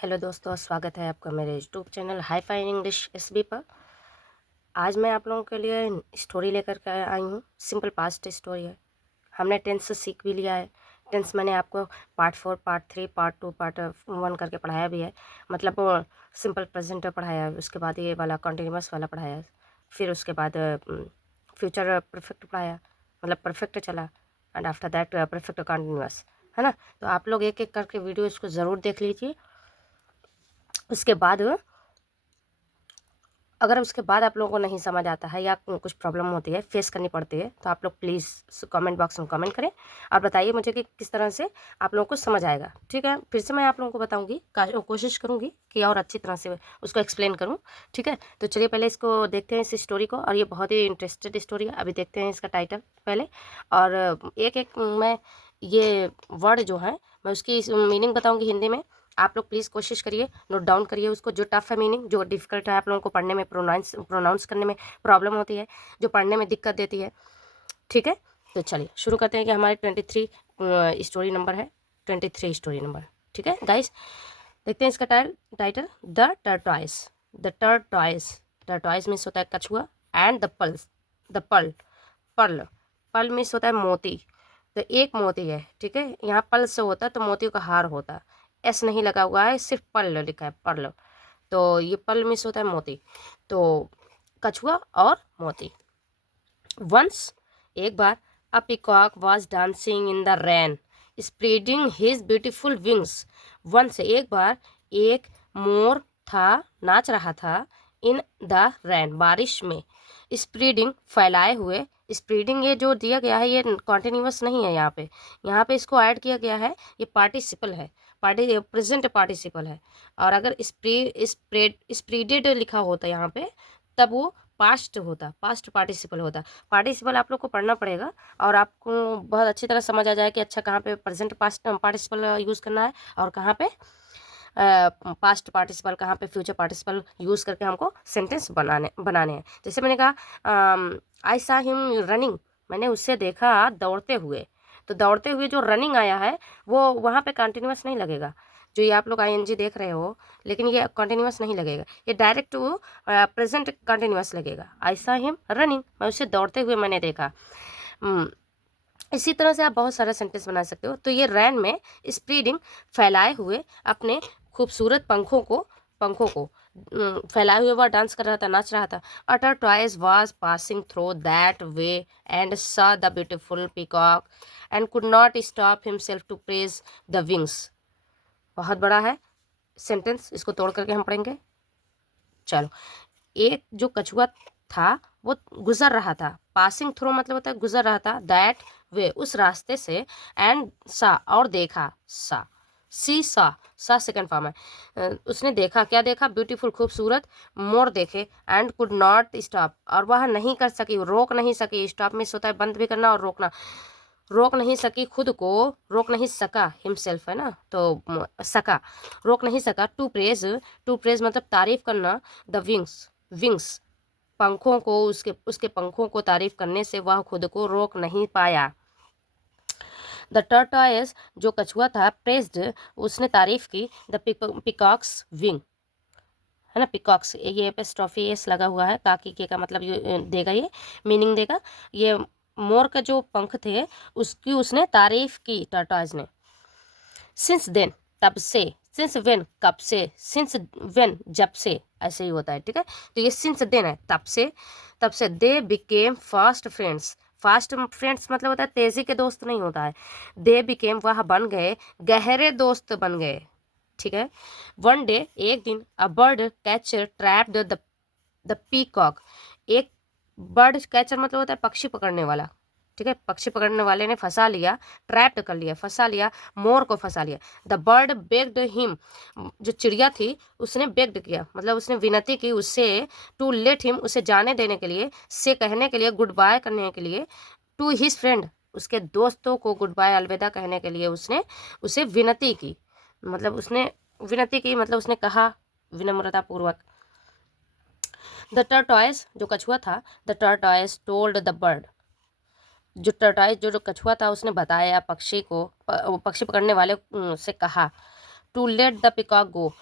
Hello दोस्तों, स्वागत है आपका मेरे YouTube channel high fine English SB पर। आज मैं आप लोगों के लिए स्टोरी लेकर के आई हूँ। सिंपल पास्ट स्टोरी है। हमने टेंस से सीख भी लिया है। टेंस मैंने आपको पार्ट 4, पार्ट 3, पार्ट 2, पार्ट 1 करके पढ़ाया भी है। मतलब सिंपल प्रेजेंट पढ़ाया है, उसके बाद ये वाला कंटिन्यूअस वाला पढ़ाया है, फिर उसके बाद फ्यूचर परफेक्ट पढ़ाया, मतलब परफेक्ट चला, and after that perfect continuous, है ना। तो आप लोग एक एक करके वीडियो इसको ज़रूर देख लीजिए। उसके बाद अगर उसके बाद आप लोगों को नहीं समझ आता है या कुछ प्रॉब्लम होती है, फेस करनी पड़ती है, तो आप लोग प्लीज़ कमेंट बॉक्स में कमेंट करें और बताइए मुझे कि किस तरह से आप लोगों को समझ आएगा। ठीक है, फिर से मैं आप लोगों को बताऊंगी, कोशिश करूंगी कि और अच्छी तरह से उसको एक्सप्लेन करूं। ठीक है, तो चलिए पहले इसको देखते हैं, इस स्टोरी को। और ये बहुत ही इंटरेस्टेड स्टोरी है। अभी देखते हैं इसका टाइटल पहले, और एक एक मैं ये वर्ड जो है मैं उसकी मीनिंग बताऊँगी हिंदी में। आप लोग प्लीज़ कोशिश करिए, नोट डाउन करिए उसको। जो टफ है मीनिंग, जो डिफिकल्ट है आप लोगों को पढ़ने में, प्रोनाउंस करने में प्रॉब्लम होती है, जो पढ़ने में दिक्कत देती है। ठीक है, तो चलिए शुरू करते हैं कि हमारे 23 स्टोरी नंबर है, 23 स्टोरी नंबर। ठीक है गाइस, देखते हैं इसका title the tortoise. The tortoise means होता है कछुआ, and the Perl Perl means होता है मोती। तो एक मोती है, ठीक है, यहाँ पल से होता है तो मोतियों का हार होता है। एस नहीं लगा हुआ है, सिर्फ पर्ल लिखा है, पर्ल। तो ये पर्ल मिस होता है मोती। तो कछुआ और मोती। वंस एक बार a peacock was dancing in the rain spreading his beautiful wings. Once एक बार एक मोर था, नाच रहा था, इन द रेन बारिश में, स्प्रेडिंग फैलाए हुए। स्प्रेडिंग ये जो दिया गया है ये कॉन्टिन्यूअस नहीं है, यहाँ पे इसको ऐड किया गया है, ये पार्टिसिपल है, प्रेजेंट पार्टिसिपल है। और अगर स्प्रेडेड लिखा होता यहाँ पे तब वो पास्ट होता, पास्ट पार्टिसिपल होता। पार्टिसिपल आप लोग को पढ़ना पड़ेगा और आपको बहुत अच्छी तरह समझ आ जाए कि अच्छा कहाँ पे प्रेजेंट पास्ट पार्टिसिपल यूज़ करना है और कहाँ पे पास्ट पार्टिसिपल, कहाँ पे फ्यूचर पार्टिसिपल यूज़ करके हमको सेंटेंस बनाने हैं। जैसे मैंने कहा आई सा हिम रनिंग, मैंने उससे देखा दौड़ते हुए। तो दौड़ते हुए जो रनिंग आया है वो वहाँ पे कंटिन्यूअस नहीं लगेगा। जो ये आप लोग आईएनजी देख रहे हो, लेकिन ये कंटिन्यूअस नहीं लगेगा, ये डायरेक्ट प्रेजेंट कंटिन्यूअस लगेगा। आई सा हिम रनिंग, मैं उसे दौड़ते हुए मैंने देखा। इसी तरह से आप बहुत सारा सेंटेंस बना सकते हो। तो ये रैन में स्प्रेडिंग फैलाए हुए अपने खूबसूरत पंखों को फैलाए हुए वह डांस कर रहा था, नाच रहा था। A tortoise was passing through that way and saw the beautiful peacock and could not stop himself to praise the wings. बहुत बड़ा है सेंटेंस, इसको तोड़ करके हम पढ़ेंगे। चलो, एक जो कछुआ था वो गुजर रहा था, पासिंग थ्रू मतलब होता है गुजर रहा था, दैट वे उस रास्ते से, एंड सा और देखा, सा सेकंड फॉर्म है। उसने देखा, क्या देखा, ब्यूटीफुल खूबसूरत मोर देखे, एंड कुड नॉट स्टॉप और वह नहीं कर सकी, रोक नहीं सकी। स्टॉप मिस होता है बंद भी करना और रोकना। रोक नहीं सकी खुद को, रोक नहीं सका, हिमसेल्फ है ना, तो सका, रोक नहीं सका। टू प्रेज मतलब तारीफ करना। द विंग्स पंखों को, उसके पंखों को तारीफ करने से वह खुद को रोक नहीं पाया। द टर्टॉइस जो कछुआ था, प्रेज्ड उसने तारीफ की, द पिकॉक्स विंग, है ना, पिकॉक्स ये एपोस्ट्रोफी एस लगा हुआ है, काकी के का मतलब ये देगा, ये मीनिंग देगा। ये मोर का जो पंख थे उसकी उसने तारीफ की टर्टॉइस ने। सिंस देन तब से, सिंस वेन कब से, सिंस वेन जब से, ऐसे ही होता है। ठीक है, तो ये सिंस देन है तब से they became fast friends. Fast friends मतलब होता है तेजी के दोस्त नहीं होता है। दे बिकेम वह बन गए, गहरे दोस्त बन गए। ठीक है, वन डे एक दिन, a bird catcher trapped the peacock. एक बर्ड कैचर मतलब होता है पक्षी पकड़ने वाला। ठीक है, पक्षी पकड़ने वाले ने फंसा लिया, ट्रैप्ड कर लिया, फंसा लिया, मोर को फंसा लिया। द बर्ड बेग्ड हिम, जो चिड़िया थी उसने बेग्ड किया, मतलब उसने विनती की उससे, टू लेट हिम उसे जाने देने के लिए, से कहने के लिए, गुड बाय करने के लिए, टू हिज फ्रेंड उसके दोस्तों को गुड बाय अलविदा कहने के लिए उसने उसे विनती की, मतलब उसने विनती की मतलब उसने कहा विनम्रता पूर्वक। द टर्टॉइस जो कछुआ था, the tortoise told the bird, जो टर्टॉइस जो कछुआ था उसने बताया पक्षी को, वो पक्षी पकड़ने वाले से कहा, to let the peacock go,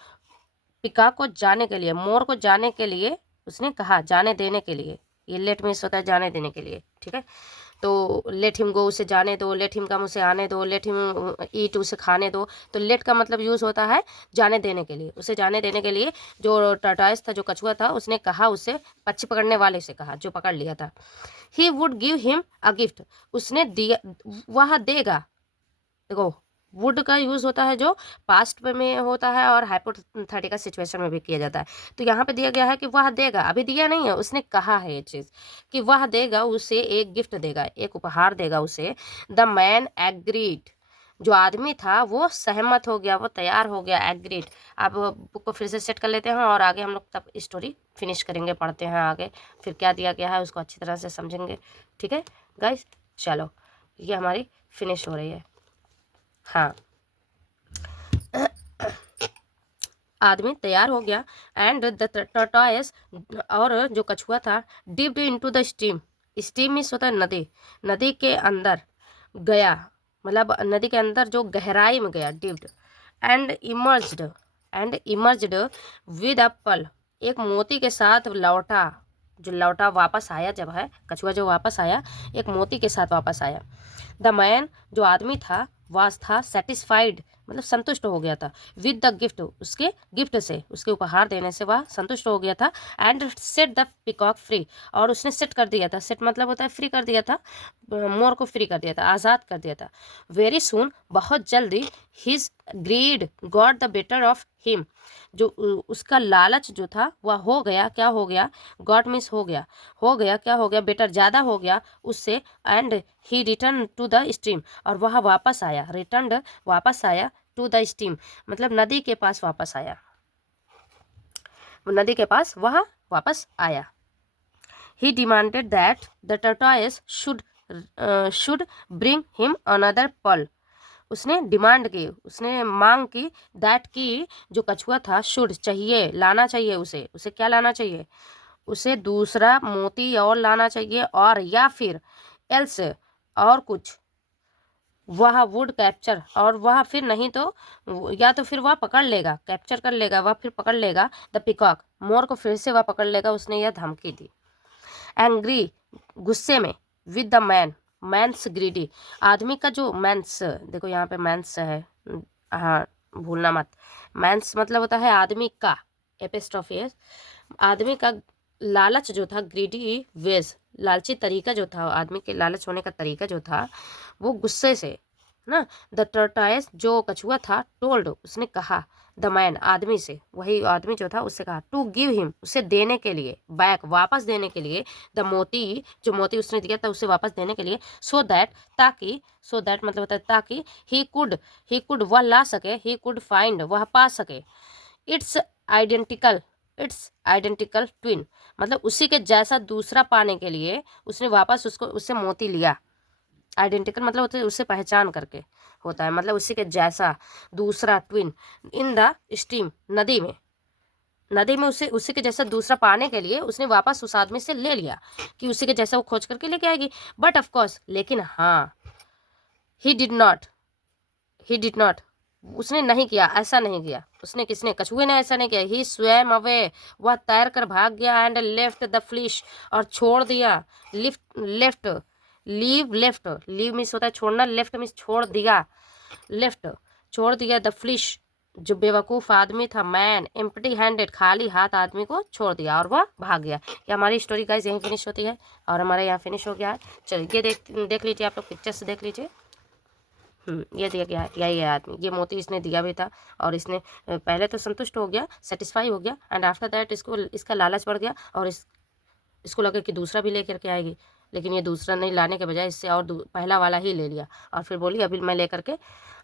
peacock को जाने के लिए, मोर को जाने के लिए उसने कहा, जाने देने के लिए, ये लेट मीन्स होता है जाने देने के लिए, ठीक है। तो लेट हिम गो, उसे जाने दो, लेट हिम कम, उसे आने दो, लेट हिम ईट, उसे खाने दो। तो लेट का मतलब यूज़ होता है जाने देने के लिए, उसे जाने देने के लिए। जो टर्टॉइस था, जो कछुआ था, उसने कहा, उसे पक्षी पकड़ने वाले से कहा, जो पकड़ लिया था। He would give him a gift, उसने दिया, वह देगा। देखो वुड का यूज़ होता है जो पास्ट में होता है और हाइपोथेटिकल सिचुएशन में भी किया जाता है। तो यहाँ पे दिया गया है कि वह देगा, अभी दिया नहीं है, उसने कहा है ये चीज़ कि वह देगा, उसे एक गिफ्ट देगा, एक उपहार देगा उसे। द मैन एग्रीड, जो आदमी था वो सहमत हो गया, वो तैयार हो गया, एग्रीड। अब बुक को फिर से सेट कर लेते हैं और आगे हम लोग तब स्टोरी फिनिश करेंगे, पढ़ते हैं आगे फिर क्या दिया गया है उसको अच्छी तरह से समझेंगे, ठीक है गाइस। चलो ये हमारी फिनिश हो रही है। हाँ, आदमी तैयार हो गया एंड द टर्टॉइस, और जो कछुआ था, dipped into the stream, stream means होता है नदी, नदी के अंदर गया, मतलब नदी के अंदर जो गहराई में गया, dipped. And emerged with a pearl, एक मोती के साथ लौटा, जो लौटा वापस आया, जब है कछुआ जो वापस आया एक मोती के साथ वापस आया। द मैन, जो आदमी था, वाज था सेटिस्फाइड, मतलब संतुष्ट हो गया था, विद द गिफ्ट, उसके गिफ्ट से, उसके उपहार देने से वह संतुष्ट हो गया था। And set the peacock free, और उसने सेट कर दिया था, सेट मतलब होता है फ्री कर दिया था, मोर को फ्री कर दिया था, आज़ाद कर दिया था। वेरी सून, बहुत जल्दी, his greed got the better of him, जो उसका लालच जो था वह हो गया, क्या हो गया, गॉट मीन्स हो गया क्या हो गया, बेटर ज़्यादा हो गया उससे। And he return to the stream, और वह वापस आया, रिटर्न वापस आया, टू द स्ट्रीम मतलब नदी के पास वापस आया, नदी के पास वह वापस आया। He demanded that the tortoise should bring him another pearl, उसने डिमांड की, उसने मांग की, दैट की, जो कछुआ था, शुड चाहिए, लाना चाहिए उसे क्या लाना चाहिए, उसे दूसरा मोती और लाना चाहिए, और या फिर एल्स, और कुछ, वह वुड कैप्चर, और वह फिर नहीं तो, या तो फिर वह पकड़ लेगा, कैप्चर कर लेगा, वह फिर पकड़ लेगा द पिकॉक, मोर को फिर से वह पकड़ लेगा, उसने यह धमकी दी। एंग्री, गुस्से में, with the man, man's greedy, आदमी का जो मैंस, देखो यहाँ पे मैंस है, हाँ भूलना मत, मैंस मतलब होता है आदमी का, एपिस्ट्रोफी, आदमी का लालच जो था, ग्रीडी वेज, लालची तरीका जो था, आदमी के लालच होने का तरीका जो था, वो गुस्से से ना। द टर्टॉइस, जो कछुआ था, टोल्ड, उसने कहा, द मैन, आदमी से, वही आदमी जो था उससे कहा, टू गिव हिम, उसे देने के लिए, बैक, वापस देने के लिए, द मोती, जो मोती उसने दिया था उसे वापस देने के लिए, सो दैट, ताकि, सो दैट मतलब होता है ताकि, ही कुड वह ला सके, ही कुड फाइंड, वह पा सके, it's identical, it's identical twin, मतलब उसी के जैसा दूसरा पाने के लिए उसने वापस उससे मोती लिया। आइडेंटिकल मतलब होता है उससे पहचान करके होता है, मतलब उसी के जैसा दूसरा, ट्विन, इन द स्ट्रीम, नदी में उसी के जैसा दूसरा पाने के लिए उसने वापस उस आदमी से ले लिया कि उसी के जैसा वो खोज करके लेके आएगी। बट ऑफ कोर्स, लेकिन हाँ, ही डिड नॉट, उसने नहीं किया, ऐसा नहीं किया, उसने, किसने, कछुए ने ऐसा नहीं किया। ही स्वयं अवे, वह तैर कर भाग गया, एंड लेफ्ट द फ्लिश, और छोड़ दिया, लीव मीन्स होता है छोड़ना, लेफ्ट मीन्स छोड़ दिया, छोड़ दिया द फ्लिश, जो बेवकूफ़ आदमी था, मैन, एम्प्टी हैंडेड, खाली हाथ आदमी को छोड़ दिया और वह भाग गया। ये हमारी स्टोरी गाइस यहीं फिनिश होती है और हमारे यहाँ फिनिश हो गया है। चलिए देख लीजिए, आप लोग पिक्चर से देख लीजिए। ये दिया गया है, यही है आदमी, ये मोती इसने दिया भी था और इसने पहले तो संतुष्ट हो गया, सेटिस्फाई हो गया, एंड आफ्टर दैट इसका लालच बढ़ गया और इसको लगा कि दूसरा भी लेकर के आएगी, लेकिन ये दूसरा नहीं लाने के बजाय इससे और पहला वाला ही ले लिया और फिर बोली अभी मैं लेकर के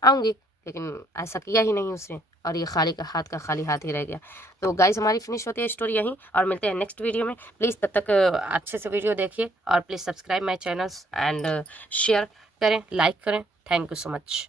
आऊँगी, लेकिन ऐसा किया ही नहीं उसने और ये खाली खाली हाथ ही रह गया। तो गाइस हमारी फिनिश होती है स्टोरी यहीं और मिलते हैं नेक्स्ट वीडियो में। प्लीज़ तब तक अच्छे से वीडियो देखिए और please subscribe my channels and share करें, लाइक करें। Thank you so much.